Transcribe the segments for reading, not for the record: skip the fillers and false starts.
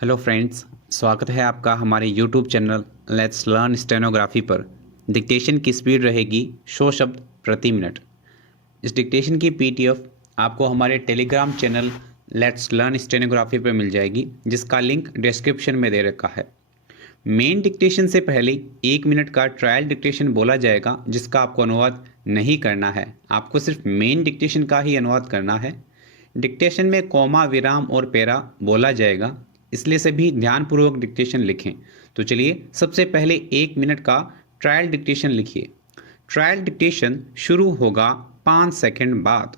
Hello friends, स्वागत है आपका हमारे YouTube channel let's learn stenography पर। डिक्टेशन की स्पीड रहेगी 100 शब्द प्रति मिनट। इस डिक्टेशन की पीडीएफ आपको हमारे Telegram channel let's learn stenography पर मिल जाएगी, जिसका लिंक डिस्क्रिप्शन में दे रखा है। मेन डिक्टेशन से पहले 1 मिनट का ट्रायल डिक्टेशन बोला जाएगा, जिसका आपको अनुवाद नहीं करना है। आपको सिर्फ मेन डिक्टेशन का ही अनुवाद करना है। डिक्टेशन में कॉमा, विराम और पैरा बोला जाएगा, इसलिए सभी ध्यानपूर्वक डिक्टेशन लिखें। तो चलिए सबसे पहले 1 मिनट का ट्रायल डिक्टेशन लिखिए। ट्रायल डिक्टेशन शुरू होगा 5 सेकंड बाद।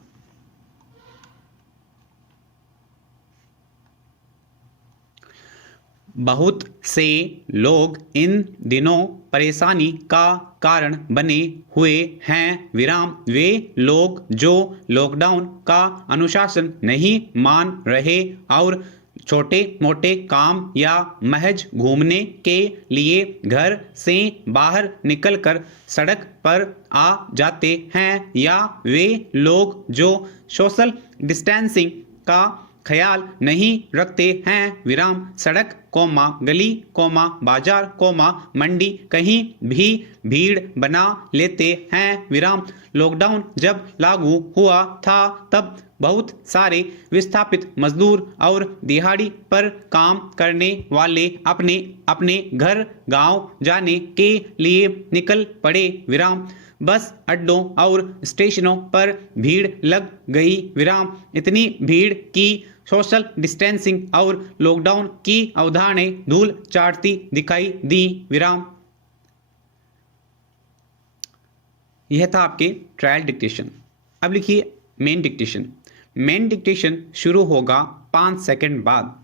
बहुत से लोग इन दिनों परेशानी का कारण बने हुए हैं। विराम वे लोग जो लॉकडाउन का अनुशासन नहीं मान रहे और छोटे मोटे काम या महज घूमने के लिए घर से बाहर निकलकर सड़क पर आ जाते हैं, या वे लोग जो सोशल डिस्टेंसिंग का ख्याल नहीं रखते हैं। विराम सड़क कोमा गली कोमा बाजार कोमा मंडी कहीं भी भीड़ बना लेते हैं। विराम लॉकडाउन जब लागू हुआ था तब बहुत सारे विस्थापित मजदूर और दिहाड़ी पर काम करने वाले अपने अपने घर गांव जाने के लिए निकल पड़े। विराम बस अड्डों और स्टेशनों पर भीड़ लग गई। विराम इतनी भीड़ की सोशल डिस्टेंसिंग और लॉकडाउन की अवधारणाएं धूल चाटती दिखाई दी। विराम यह था आपके ट्रायल डिक्टेशन। अब लिखिए मेन डिक्टेशन। मेन डिक्टेशन शुरू होगा 5 सेकंड बाद।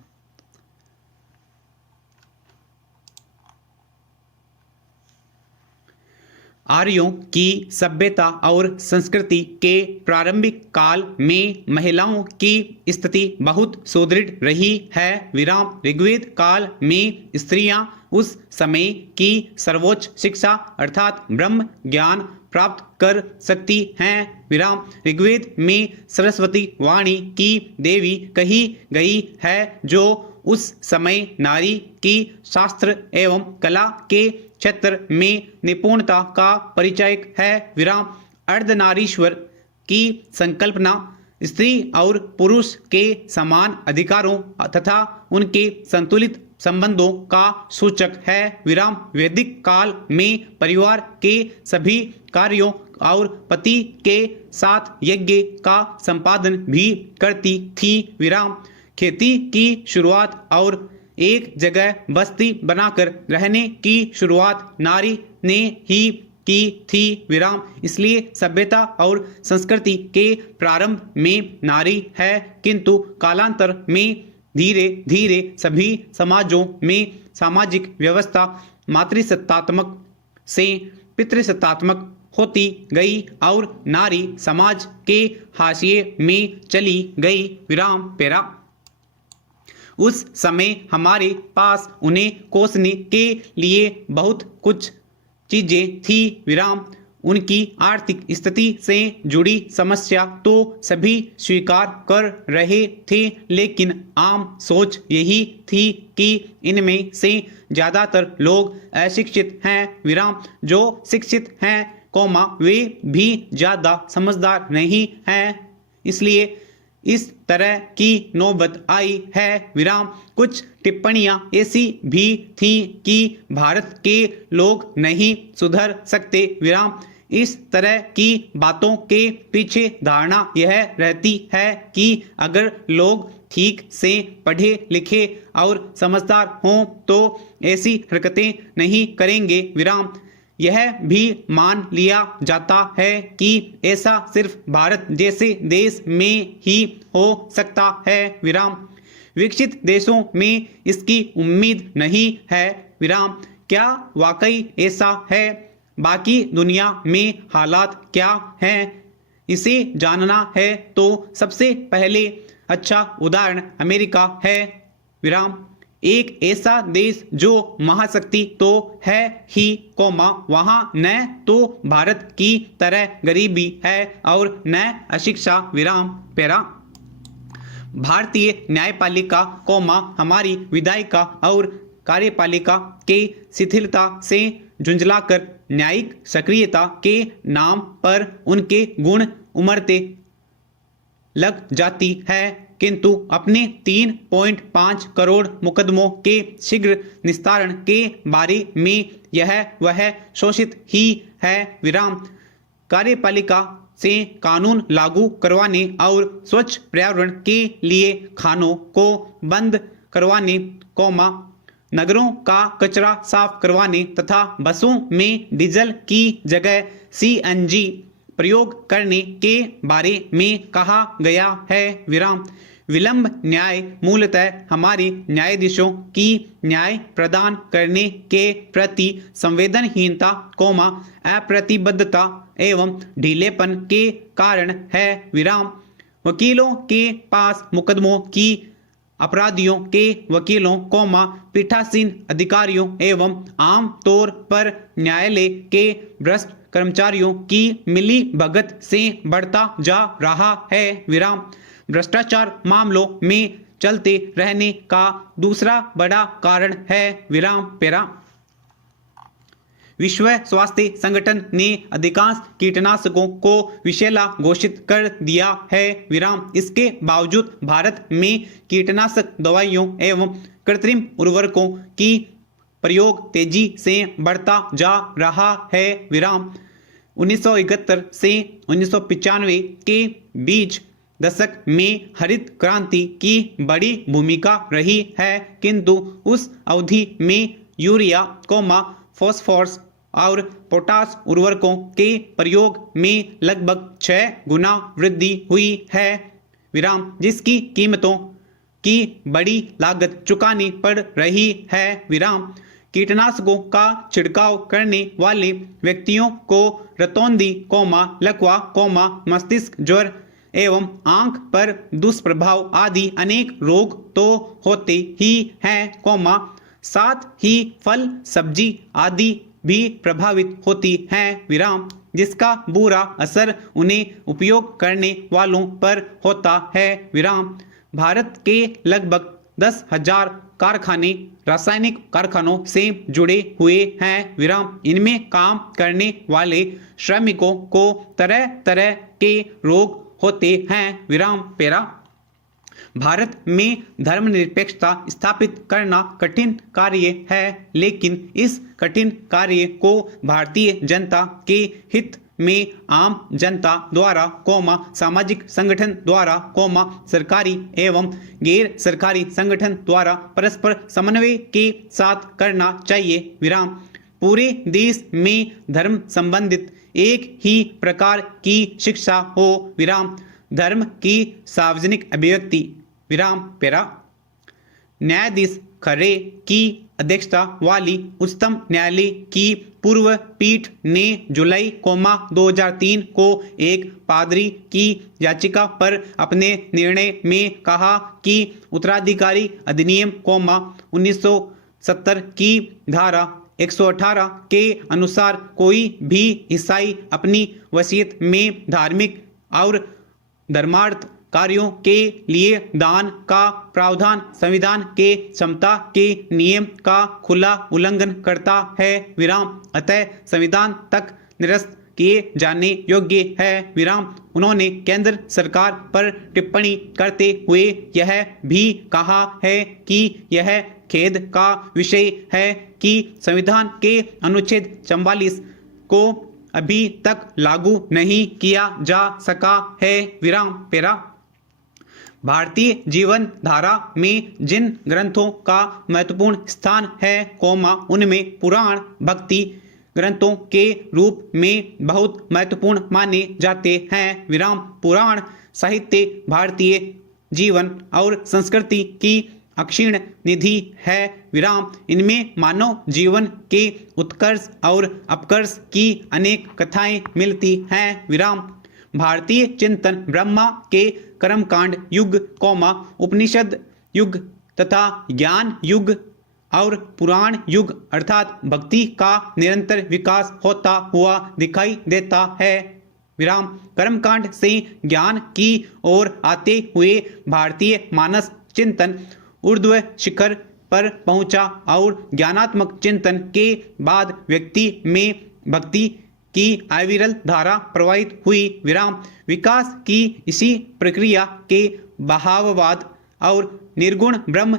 आर्यों की सभ्यता और संस्कृति के प्रारंभिक काल में महिलाओं की स्थिति बहुत सुदृढ़ रही है। विराम ऋग्वेद काल में स्त्रियां उस समय की सर्वोच्च शिक्षा अर्थात ब्रह्म ज्ञान प्राप्त कर सकती हैं। विराम ऋग्वेद में सरस्वती वाणी की देवी कही गई है, जो उस समय नारी की शास्त्र एवं कला के क्षेत्र में निपुणता का परिचायक है। विराम अर्धनारीश्वर की संकल्पना स्त्री और पुरुष के समान अधिकारों तथा उनके संतुलित संबंधों का सूचक है। विराम वैदिक काल में परिवार के सभी कार्यों और पति के साथ यज्ञ का संपादन भी करती थी। विराम खेती की शुरुआत और एक जगह बस्ती बनाकर रहने की शुरुआत नारी ने ही की थी। विराम इसलिए सभ्यता और संस्कृति के प्रारंभ में नारी है, किंतु कालांतर में धीरे धीरे सभी समाजों में सामाजिक व्यवस्था मातृसत्तात्मक से पितृसत्तात्मक होती गई और नारी समाज के हाशिए में चली गई। विराम पैरा उस समय हमारे पास उन्हें कोसने के लिए बहुत कुछ चीजें थी। विराम उनकी आर्थिक स्थिति से जुड़ी समस्या तो सभी स्वीकार कर रहे थे, लेकिन आम सोच यही थी कि इनमें से ज्यादातर लोग अशिक्षित हैं। विराम जो शिक्षित हैं कोमा वे भी ज्यादा समझदार नहीं हैं, इसलिए इस तरह की नौबत आई है। विराम कुछ टिप्पणियां ऐसी भी थी कि भारत के लोग नहीं सुधर सकते। विराम इस तरह की बातों के पीछे धारणा यह रहती है कि अगर लोग ठीक से पढ़े लिखे और समझदार हों तो ऐसी हरकतें नहीं करेंगे। विराम यह भी मान लिया जाता है कि ऐसा सिर्फ भारत जैसे देश में ही हो सकता है। विराम विकसित देशों में इसकी उम्मीद नहीं है। विराम क्या वाकई ऐसा है? बाकी दुनिया में हालात क्या हैं? इसे जानना है तो सबसे पहले अच्छा उदाहरण अमेरिका है। विराम एक ऐसा देश जो महाशक्ति तो है ही कोमा वहां न तो भारत की तरह गरीबी है और न अशिक्षा। विराम पैरा भारतीय न्यायपालिका हमारी विधायिका और कार्यपालिका के शिथिलता से झुंझलाकर न्यायिक सक्रियता के नाम पर उनके गुण उमड़ते लग जाती है, किंतु अपने 3.5 करोड़ मुकदमों के शीघ्र निस्तारण के बारे में यह वह शोषित ही है। विराम। कार्यपालिका से कानून लागू करवाने और स्वच्छ पर्यावरण के लिए खानों को बंद करवाने, नगरों का कचरा साफ करवाने तथा बसों में डीजल की जगह CNG प्रयोग करने के बारे में कहा गया है। विराम। विलंब न्याय मूलतः हमारे न्यायाधीशों की न्याय प्रदान करने के प्रति संवेदनहीनता, अप्रतिबद्धता एवं ढीलेपन के कारण है। विराम। वकीलों के पास मुकदमों की, अपराधियों के वकीलों, पीठासीन अधिकारियों एवं आम तौर पर न्यायालय के भ्रष्ट कर्मचारियों की मिली भगत से बढ़ता जा रहा है। विराम। भ्रष्टाचार मामलों में चलते रहने का दूसरा बड़ा कारण है। विराम पेरा। विश्व स्वास्थ्य संगठन ने अधिकांश कीटनाशकों को विषैला घोषित कर दिया है। विराम। इसके बावजूद भारत में कीटनाशक दवाइयों एवं कृत्रिम उर्वरकों की प्रयोग तेजी से बढ़ता जा रहा है। विराम। 1971 से 1995 के बीच दशक में हरित क्रांति की बड़ी भूमिका रही है, किंतु उस अवधि में यूरिया, फॉस्फोरस और पोटास उर्वरकों के प्रयोग में लगभग 6 गुना वृद्धि हुई है। विराम। जिसकी कीमतों की बड़ी लागत चुकानी पड़ रही है। विराम। कीटनाशकों का छिड़काव करने वाले व्यक्तियों को रतौंधी, लकवा, मस्तिष्क ज्वर एवं आंख पर दुष्प्रभाव आदि अनेक रोग तो होते ही हैं, साथ ही फल सब्जी आदि भी प्रभावित होती हैं। विराम। जिसका बुरा असर उन्हें उपयोग करने वालों पर होता है। विराम। भारत के लगभग 10,000 कारखाने रासायनिक कारखानों से जुड़े हुए हैं। विराम। इनमें काम करने वाले श्रमिकों को तरह तरह के रोग होते हैं। विराम पेरा। भारत में धर्मनिरपेक्षता स्थापित करना कठिन कार्य है, लेकिन इस कठिन कार्य को भारतीय जनता के हित में आम जनता द्वारा, सामाजिक संगठन द्वारा, सरकारी एवं गैर सरकारी संगठन द्वारा परस्पर समन्वय के साथ करना चाहिए। विराम। पूरे देश में धर्म संबंधित एक ही प्रकार की शिक्षा हो। विराम। धर्म की सार्वजनिक अभिव्यक्ति। विराम पेरा। न्यायाधीश खरे की अध्यक्षता वाली उच्चतम न्यायालय की पूर्व पीठ ने जुलाई 2003 को एक पादरी की याचिका पर अपने निर्णय में कहा कि उत्तराधिकारी अधिनियम 1970 की धारा 118 के अनुसार कोई भी ईसाई अपनी वसीयत में धार्मिक और धर्मार्थ कार्यों के लिए दान का प्रावधान संविधान के समता के नियम का खुला उल्लंघन करता है। विराम। अतः संविधान तक निरस्त किए जाने योग्य है। विराम। उन्होंने केंद्र सरकार पर टिप्पणी करते हुए यह भी कहा है कि यह खेद का विषय है कि संविधान के अनुच्छेद 44 को अभी तक लागू नहीं किया जा सका है। विराम पेरा। भारतीय जीवन धारा में जिन ग्रंथों का महत्वपूर्ण स्थान है, उनमें पुराण भक्ति ग्रंथों के रूप में बहुत महत्वपूर्ण माने जाते हैं। विराम। पुराण साहित्य भारतीय जीवन और संस्कृति की अक्षीण निधि है। विराम। इनमें मानव जीवन के उत्कर्ष और अपकर्ष की अनेक कथाएं मिलती हैं। विराम। भारतीय चिंतन ब्रह्मा के कर्मकांड युग, उपनिषद युग तथा ज्ञान युग और पुराण युग अर्थात भक्ति का निरंतर विकास होता हुआ दिखाई देता है। विराम कर्मकांड से ज्ञान की ओर आते हुए भारतीय मानस चिंतन ऊर्ध्व शिखर पर पहुंचा और ज्ञानात्मक चिंतन के बाद व्यक्ति में भक्ति की अविरल धारा प्रवाहित हुई। विराम विकास की इसी प्रक्रिया के भाववाद और निर्गुण ब्रह्म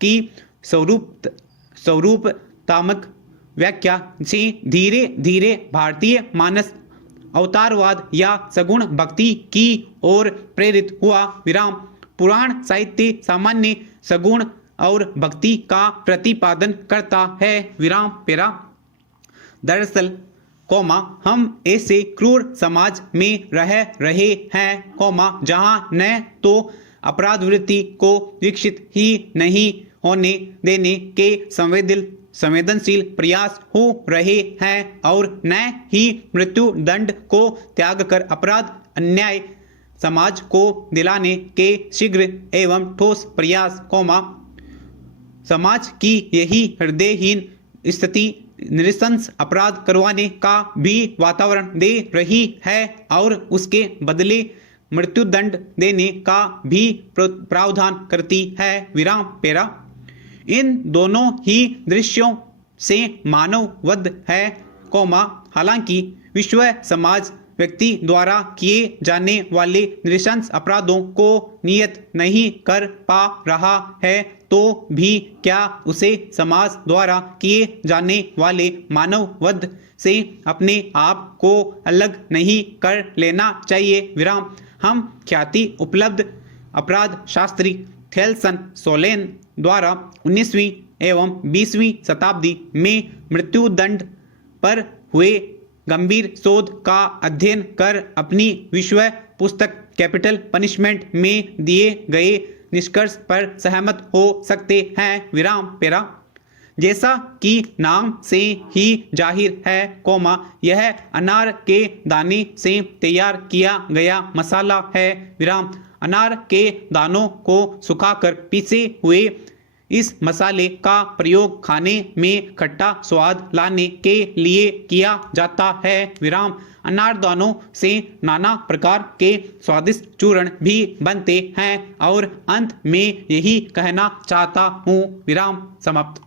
की स्वरूपतात्मक व्याख्या से धीरे धीरे भारतीय मानस अवतारवाद या सगुण भक्ति की ओर प्रेरित हुआ। विराम पुराण साहित्य सामान्य सगुण और भक्ति का प्रतिपादन करता है। विराम पेरा दरअसल हम ऐसे क्रूर समाज में रह रहे हैं जहां न तो अपराध वृत्ति को विकसित ही नहीं होने देने के संवेदनशील प्रयास हो रहे हैं और न ही मृत्यु दंड को त्याग कर अपराध अन्याय समाज को दिलाने के शीघ्र एवं ठोस प्रयास समाज की यही हृदयहीन स्थिति नृशंस अपराध करवाने का भी वातावरण दे रही है और उसके बदले मृत्युदंड देने का भी प्रावधान करती है। विराम पेरा इन दोनों ही दृश्यों से मानव वध है हालांकि विश्व समाज व्यक्ति द्वारा किए जाने वाले नृशंस अपराधों को नियत नहीं कर पा रहा है तो भी क्या उसे समाज द्वारा किए जाने वाले मानव वध से अपने आप को अलग नहीं कर लेना चाहिए। विराम हम ख्याति उपलब्ध अपराध शास्त्री थेल्सन सोलेन द्वारा 19वीं एवं 20वीं शताब्दी में मृत्युदंड पर हुए गंभीर शोध का अध्ययन कर अपनी विश्व पुस्तक कैपिटल पनिशमेंट में दिए गए निष्कर्ष पर सहमत हो सकते हैं। विराम पेरा जैसा कि नाम से ही जाहिर है यह अनार के दाने से तैयार किया गया मसाला है। विराम अनार के दानों को सुखाकर पीसे हुए इस मसाले का प्रयोग खाने में खट्टा स्वाद लाने के लिए किया जाता है। विराम अनारदानों से नाना प्रकार के स्वादिष्ट चूर्ण भी बनते हैं और अंत में यही कहना चाहता हूँ। विराम समाप्त।